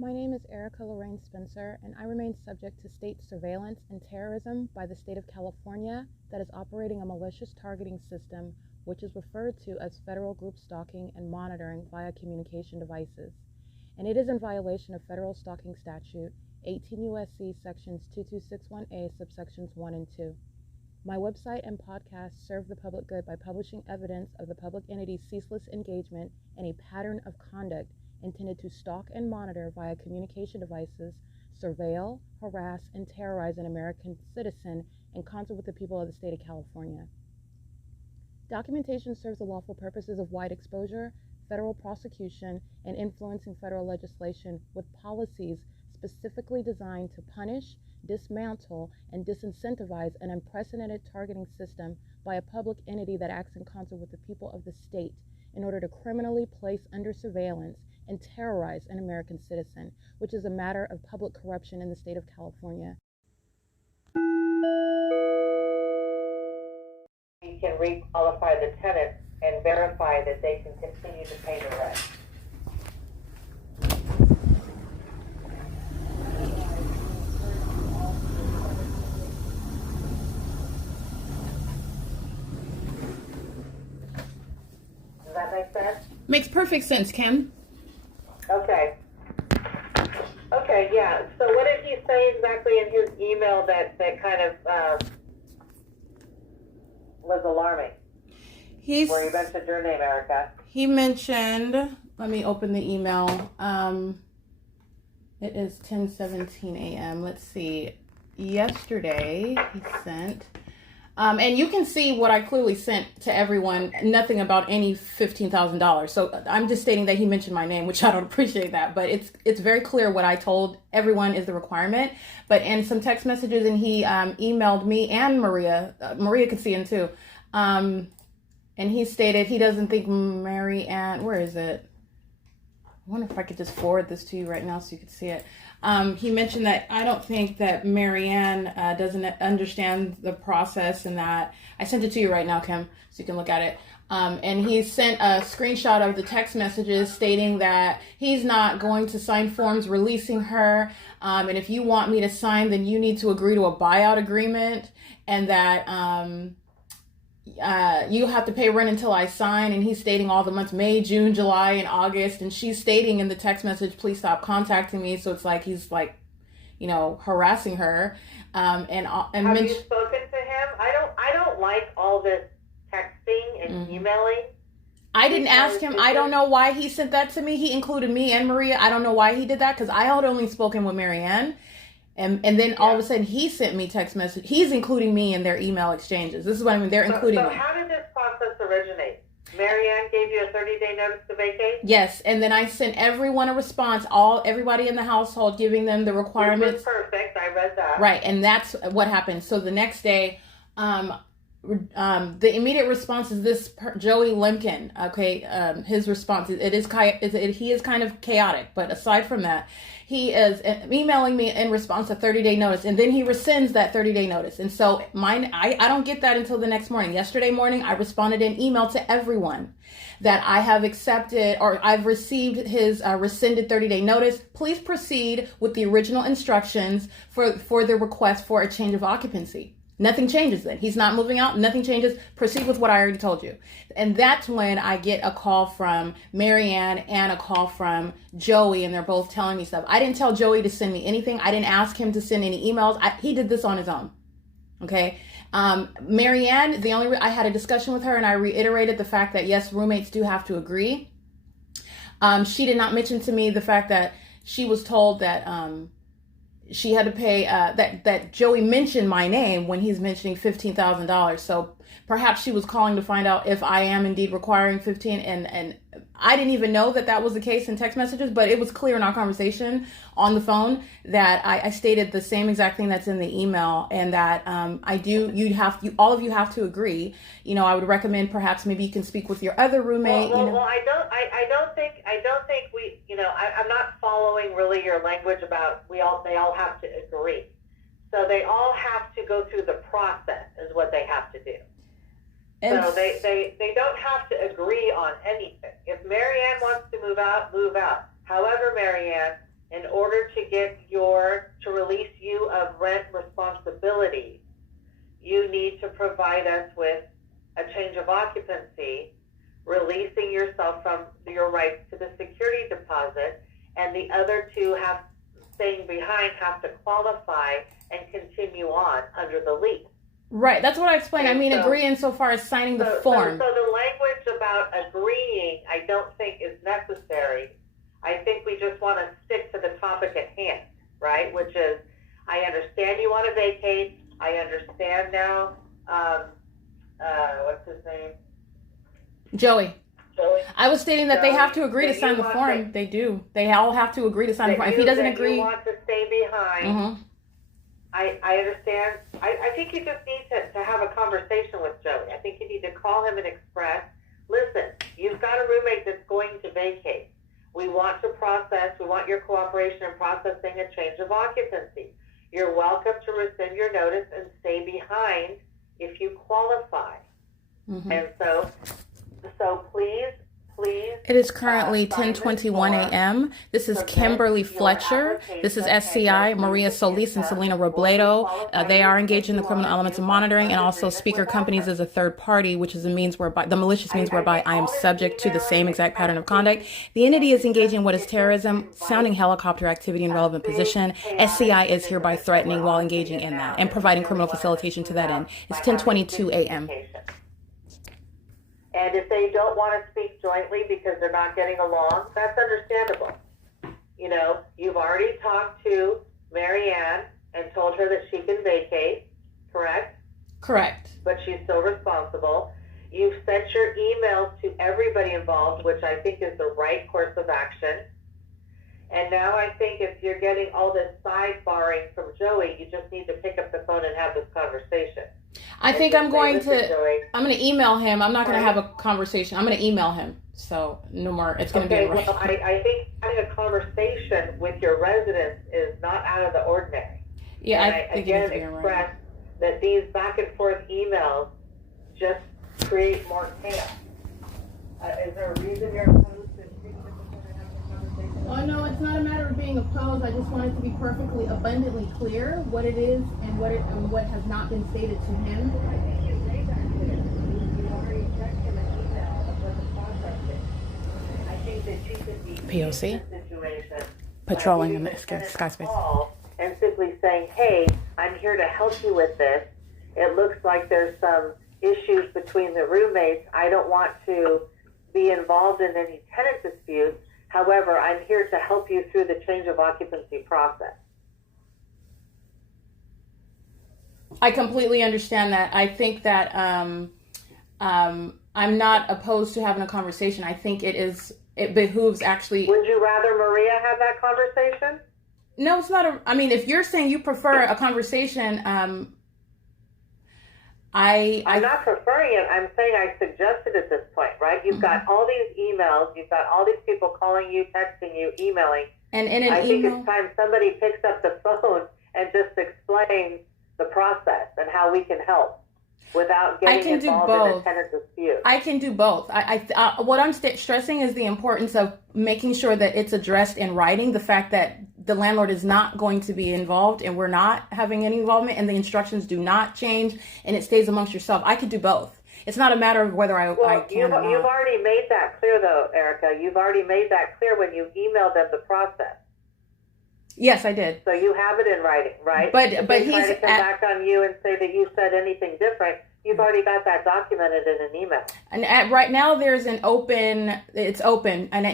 My name is Erica Lorraine Spencer, and I remain subject to state surveillance and terrorism by the state of California that is operating a malicious targeting system which is referred to as federal group stalking and monitoring via communication devices. And it is in violation of federal stalking statute 18 U.S.C. sections 2261A subsections 1 and 2. My website and podcast serve the public good by publishing evidence of the public entity's ceaseless engagement in a pattern of conduct intended to stalk and monitor via communication devices, surveil, harass, and terrorize an American citizen in concert with the people of the state of California. Documentation serves the lawful purposes of wide exposure, federal prosecution, and influencing federal legislation with policies specifically designed to punish, dismantle, and disincentivize an unprecedented targeting system by a public entity that acts in concert with the people of the state in order to criminally place under surveillance and terrorize an American citizen, which is a matter of public corruption in the state of California. You can re-qualify the tenant and verify that they can continue to pay the rent. Does that make sense? Makes perfect sense, Kim. Okay. Okay, yeah. So what did he say exactly in his email that kind of was alarming? Where he mentioned your name, Erica. He mentioned, let me open the email. It is 10:17 a.m. Let's see. Yesterday he sent, and you can see what I clearly sent to everyone, nothing about any $15,000. So I'm just stating that he mentioned my name, which I don't appreciate that, but it's very clear what I told everyone is the requirement. But in some text messages, and he emailed me and Maria. Maria could see him too. And he stated he doesn't think Mary Ann, where is it? I wonder if I could just forward this to you right now so you could see it. He mentioned that I don't think that Mary Ann doesn't understand the process, and that I sent it to you right now, Kim, so you can look at it. And he sent a screenshot of the text messages stating that he's not going to sign forms releasing her. And if you want me to sign, then you need to agree to a buyout agreement, and that you have to pay rent until I sign. And he's stating all the months, May, June, July, and August. And she's stating in the text message, please stop contacting me. So it's like he's like, harassing her. And have you spoken to him? I don't like all this texting and emailing. I didn't ask him. I don't know why he sent that to me. He included me and Maria. I don't know why he did that, because I had only spoken with Mary Ann. And then all of a sudden he sent me text message. He's including me in their email exchanges. This is what I mean. They're including me. So how did this process originate? Mary Ann gave you a 30-day notice to vacate? Yes, and then I sent everyone a response, everybody in the household, giving them the requirements. Which was perfect. I read that. Right, and that's what happened. So the next day, the immediate response is this Joey Lemkin. Okay, his response he is kind of chaotic, but aside from that, he is emailing me in response to 30-day notice, and then he rescinds that 30-day notice. And so I don't get that until the next morning. Yesterday morning, I responded in email to everyone that I have accepted, or I've received his rescinded 30-day notice. Please proceed with the original instructions for the request for a change of occupancy. Nothing changes then. He's not moving out. Nothing changes. Proceed with what I already told you. And that's when I get a call from Mary Ann and a call from Joey, and they're both telling me stuff. I didn't tell Joey to send me anything. I didn't ask him to send any emails. He did this on his own. Okay. Mary Ann, I had a discussion with her, and I reiterated the fact that yes, roommates do have to agree. She did not mention to me the fact that she was told that, she had to pay, that Joey mentioned my name when he's mentioning $15,000. So perhaps she was calling to find out if I am indeed requiring 15, and I didn't even know that was the case in text messages, but it was clear in our conversation on the phone that I stated the same exact thing that's in the email, and that all of you have to agree. I would recommend perhaps maybe you can speak with your other roommate. Well, I don't think we, I'm not following really your language about they all have to agree. So they all have to go through the process is what they have to do. So they don't have to agree on anything. If Mary Ann wants to move out, move out. However, Mary Ann, in order to release you of rent responsibility, you need to provide us with a change of occupancy, releasing yourself from your rights to the security deposit, and the other two staying behind have to qualify and continue on under the lease. Right, that's what I explained. I mean, agree insofar as signing the form. So the language about agreeing, I don't think is necessary. I think we just want to stick to the topic at hand, right? Which is, I understand you want to vacate. I understand now, what's his name? Joey. I was stating that they have to agree to sign the want form. They do. They all have to agree to sign the form. If he doesn't agree, you want to stay behind. Mm-hmm. I understand. I think you just need to have a conversation with Joey. I think you need to call him and express, listen, you've got a roommate that's going to vacate. We want your cooperation in processing a change of occupancy. You're welcome to rescind your notice and stay behind if you qualify. Mm-hmm. And so please. It is currently 10:21 a.m. This is Kimberly Fletcher. This is SCI, Maria Solis, and Selena Robledo. They are engaged in the criminal elements of monitoring, and also Speaker Companies as a third party, which is the malicious means whereby I am subject to the same exact pattern of conduct. The entity is engaging in what is terrorism, sounding helicopter activity in relevant position. SCI is hereby threatening while engaging in that and providing criminal facilitation to that end. It's 10:22 a.m. And if they don't want to speak jointly because they're not getting along, that's understandable. You know, you've already talked to Mary Ann and told her that she can vacate, correct? Correct. But she's still responsible. You've sent your emails to everybody involved, which I think is the right course of action. And now I think if you're getting all this sidebarring from Joey, you just need to pick up the phone and have this conversation. I think I'm going to email him. I'm not going to have a conversation. I'm going to email him. So no more. It's going to be right. Well, I think having a conversation with your residents is not out of the ordinary. Yeah, and I think it needs to be express that these back and forth emails just create more chaos. Is there a reason you're opposed to speaking with the having a conversation? Oh, no, it's not a matter of being opposed. I just want it to be perfectly abundantly clear what it is and what has not been stated to him. I think you made that clear. You already sent him an email of what the process is. I think that you could be P.O.C. in this situation patrolling in the sky space and simply saying, hey, I'm here to help you with this. It looks like there's some issues between the roommates. I don't want to be involved in any tenant disputes. However, I'm here to help you through the change of occupancy process. I completely understand that. I think that I'm not opposed to having a conversation. I think it behooves actually. Would you rather Maria have that conversation? No, it's not I mean, if you're saying you prefer a conversation, I'm not preferring it. I'm saying I suggested at this point, right? You've got all these emails. You've got all these people calling you, texting you, emailing. And in an I think it's time somebody picks up the phone and just explains the process and how we can help without getting involved in a tenant dispute. I can do both. What I'm stressing is the importance of making sure that it's addressed in writing, the fact that the landlord is not going to be involved and we're not having any involvement and the instructions do not change and it stays amongst yourself. I could do both. It's not a matter of whether I can or not. You've already made that clear, though, Erica. You've already made that clear when you emailed them the process. Yes, I did. So you have it in writing, right? But he's trying to come back on you and say that you said anything different. You've already got that documented in an email. And right now there's it's open and I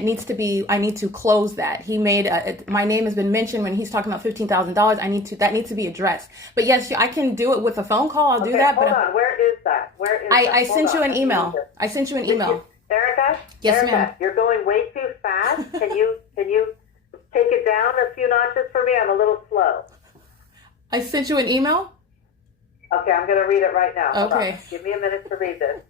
need to close that. He made, my name has been mentioned when he's talking about $15,000. That needs to be addressed. But yes, I can do it with a phone call. I'll do that. Hold on. Where is that? I sent you an email. I sent you an email. Erica? Yes, Erica, ma'am. You're going way too fast. Can you take it down a few notches for me? I'm a little slow. I sent you an email? Okay, I'm going to read it right now. Okay. Give me a minute to read this.